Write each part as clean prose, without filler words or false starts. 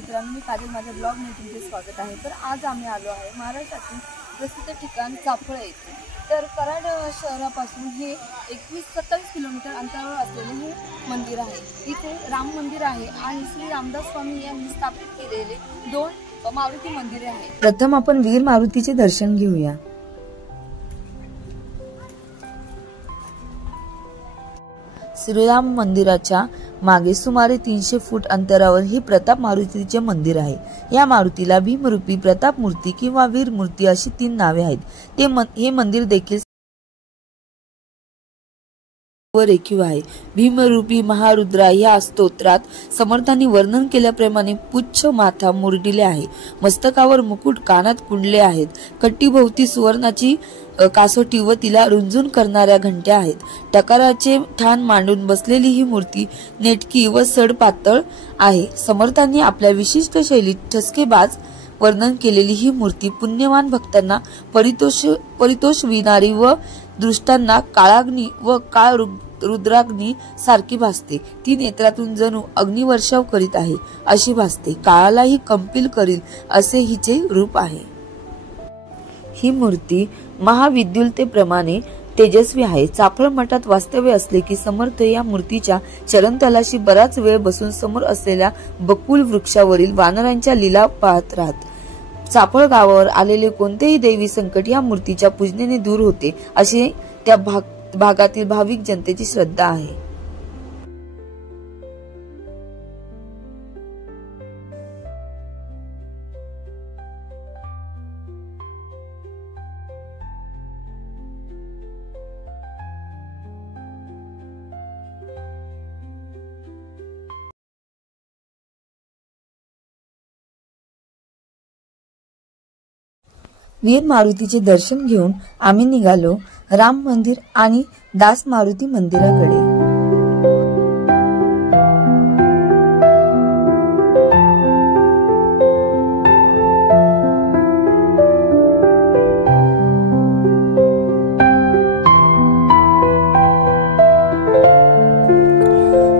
मित्रांनो, मी काजल, माझ्या ब्लॉग मध्ये तुमचे स्वागत आहे। तर आज आम्ही आलो आहे महाराष्ट्रातील प्रसिद्ध ठिकाण चाफळ येथे। तर कराड शहरापासून हे 21-27 किलोमीटर अंतरावर असलेले हे मंदिर आहे। इथे राम मंदिर आहे आणि श्री रामदास स्वामी यांनी स्थापित केलेले 2 मारुती मंदिरे आहेत। प्रथम आपण वीर मारुतीचे दर्शन घेऊया। श्रीराम मंदिराच्या मागे सुमारे 300 फूट अंतरावर हे प्रताप मारुतीचे मंदिर आहे। या मारुतीला भीमरूपी, प्रताप मूर्ती किंवा वीर मूर्ती अशी 3 नावे आहेत। हे मंदिर देखील रेखीव आहे। भीमरूपी महारुद्रा या स्तोत्रात समर्थांनी वर्णन केल्याप्रमाणे पुच्छ माथा मुरडिले आहे, मस्तकावर मुकुट, कानात कुंडले आहेत, कट्टीभोवती सुवर्णाची कासोटी व तिला रुंजून करणाऱ्या घंट्या आहेत। टकाराचे ठाण मांडून बसलेली ही मूर्ती नेटकी व सडपातळ आहे। समर्थांनी आपल्या विशिष्ट शैलीत ठसकेबाज वर्णन केलेली ही मूर्ती पुण्यवान भक्तांना परितोष विणारी व दृष्टांना काळाग्नी व काळ रुद्राग्नी सारखी भासते। ती नेत्रातून जणू अग्निवर्षाव करीत आहे अशी भासते, काळालाही कंपिल करील असे हिचे रूप आहे। ही मूर्ती महाविद्युलतेप्रमाणे तेजस्वी आहे। चाफळ मठात वास्तव्य असले की समर्थ या मूर्तीच्या चरणतलाशी बराच वेळ बसून समोर असलेल्या बकुल वृक्षावरील वानरांच्या लीला पाहत राहत। चाफळ गावावर आलेले कोणतेही दैवी संकट या मूर्तीच्या पूजनेने दूर होते अशी त्या भागातील भाविक जनतेची श्रद्धा आहे। वीर मारुतीचे दर्शन घेऊन आम्ही निघालो राम मंदिर आणि दास मारुती मंदिराकडे।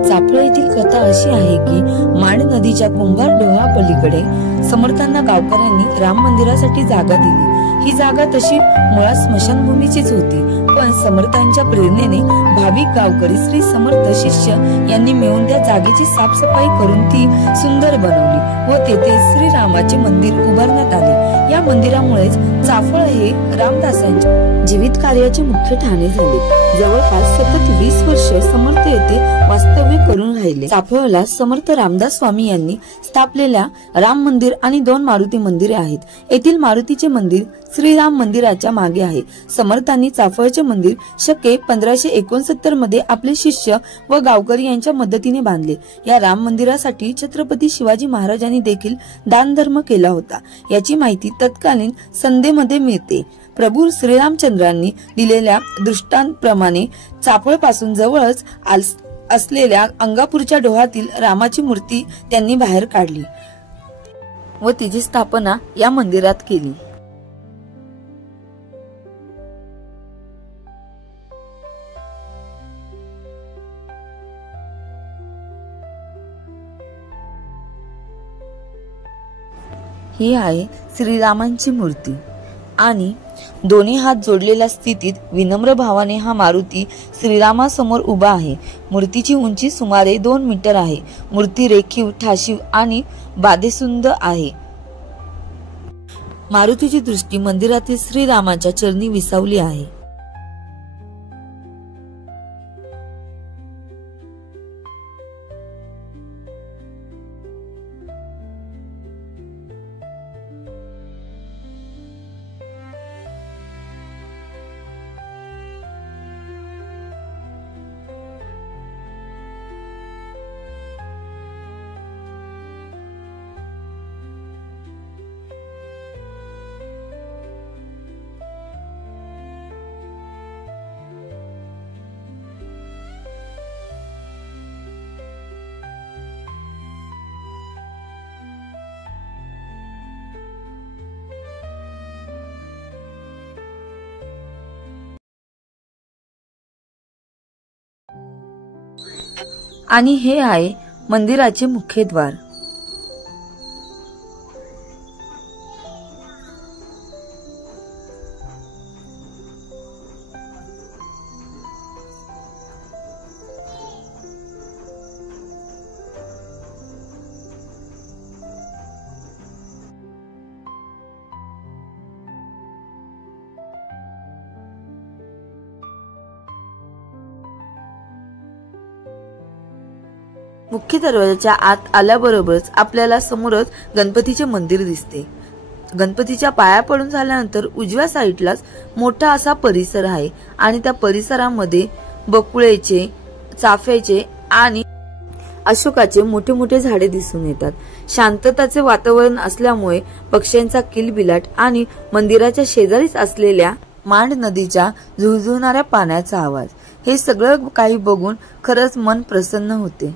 चाफळ येथील कथा अशी आहे की माण नदीच्या कुंभार डोहा पलीकडे समर्थांना गावकऱ्यांनी राम मंदिरासाठी जागा दिली। ही जागा तशी मुळात स्मशानभूमीचीच होती, पण समर्थांच्या प्रेरणेने भाविक गावकरी श्री समर्थ शिष्य यांनी मिळून त्या जागेची साफसफाई करून ती सुंदर बनवली व तेथे श्रीरामाचे मंदिर उभारण्यात आले। या मंदिरामुळेच चाफळ हे रामदासांच्या जीवित कार्याचे मुख्य ठाणे झाले। जवळपास सतत 20 वर्ष समर्थ येथे वास्तव्य करून राहिले। चाफळला समर्थ रामदास स्वामी यांनी स्थापलेल्या राम मंदिर आणि 2 मारुती मंदिरे आहेत। येथील मारुतीचे मंदिर श्रीराम मंदिराच्या मागे आहे। समर्थांनी चाफळचे मंदिर शके 1569 मध्ये आपले शिष्य व गावकरी यांच्या मदतीने बांधले। या राम मंदिरासाठी छत्रपती शिवाजी महाराजांनी देखील दान धर्म केला होता, याची माहिती तत्कालीन संदेमध्ये मिळते। प्रभू श्रीरामचंद्रांनी दिलेल्या दृष्टांप्रमाणे चाफळ पासून जवळच असलेल्या अंगापूरच्या डोहातील रामाची मूर्ती त्यांनी बाहेर काढली व तिची स्थापना या मंदिरात केली। ही आहे श्रीरामांची मूर्ती आणि दोन्ही हात जोडलेल्या स्थितीत विनम्र भावाने हा मारुती श्रीरामासमोर उभा आहे। मूर्तीची उंची सुमारे 2 मीटर आहे। मूर्ती रेखीव, ठाशीव आणि बाधेसुंद आहे। मारुतीची दृष्टी मंदिरातील श्रीरामाच्या चरणी विसावली आहे। आणि हे आहे मंदिराचे मुख्य द्वार। मुख्य दरवाजाच्या आत आल्याबरोबरच आपल्याला समोरच गणपतीचे मंदिर दिसते। गणपतीच्या पाया पडून झाल्यानंतर उजव्या साईडलाच मोठा असा परिसर आहे आणि त्या परिसरामध्ये बकुळेचे, चाफ्याचे आणि अशोकाचे मोठे मोठे झाडे दिसून येतात। शांतताचे वातावरण असल्यामुळे पक्ष्यांचा किलबिलाट आणि मंदिराच्या शेजारीच असलेल्या मांड नदीच्या झुळझुळणाऱ्या पाण्याचा आवाज, हे सगळं काही बघून खरंच मन प्रसन्न होते।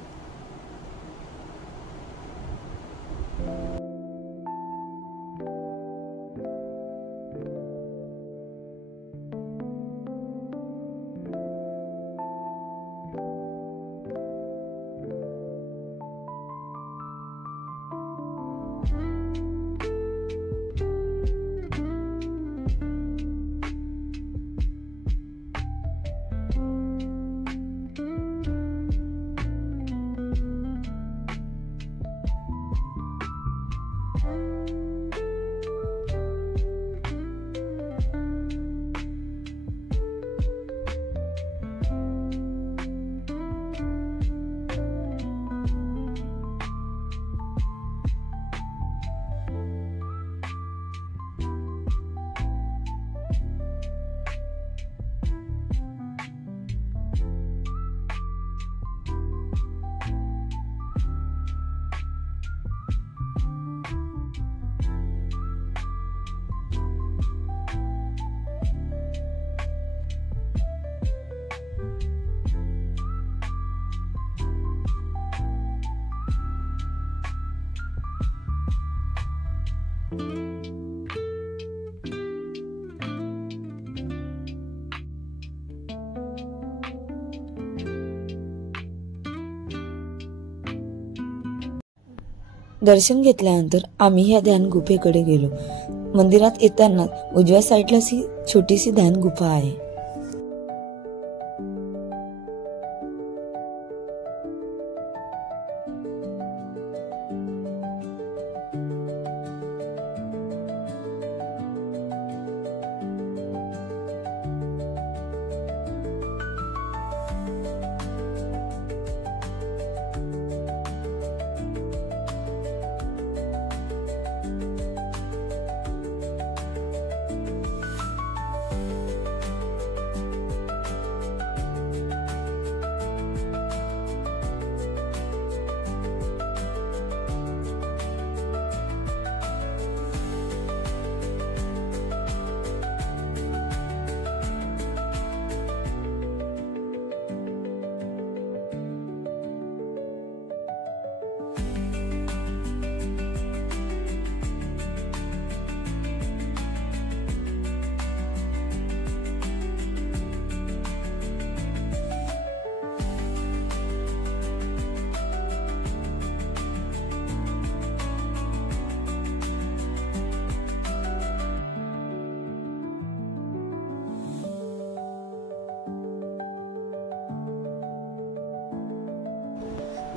दर्शन घेतल्यानंतर आम्ही ह्या ध्यान गुफेकडे गेलो। मंदिरात येताना उजव्या साईडला छोटीशी ध्यान गुफा आहे।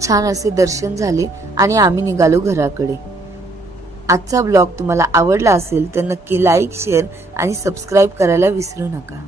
छान असे दर्शन झाले आणि आम्ही निघालो घराकडे। आजचा ब्लॉग तुम्हाला आवडला असेल तर नक्की लाईक, शेअर आणि सबस्क्राईब करायला विसरू नका।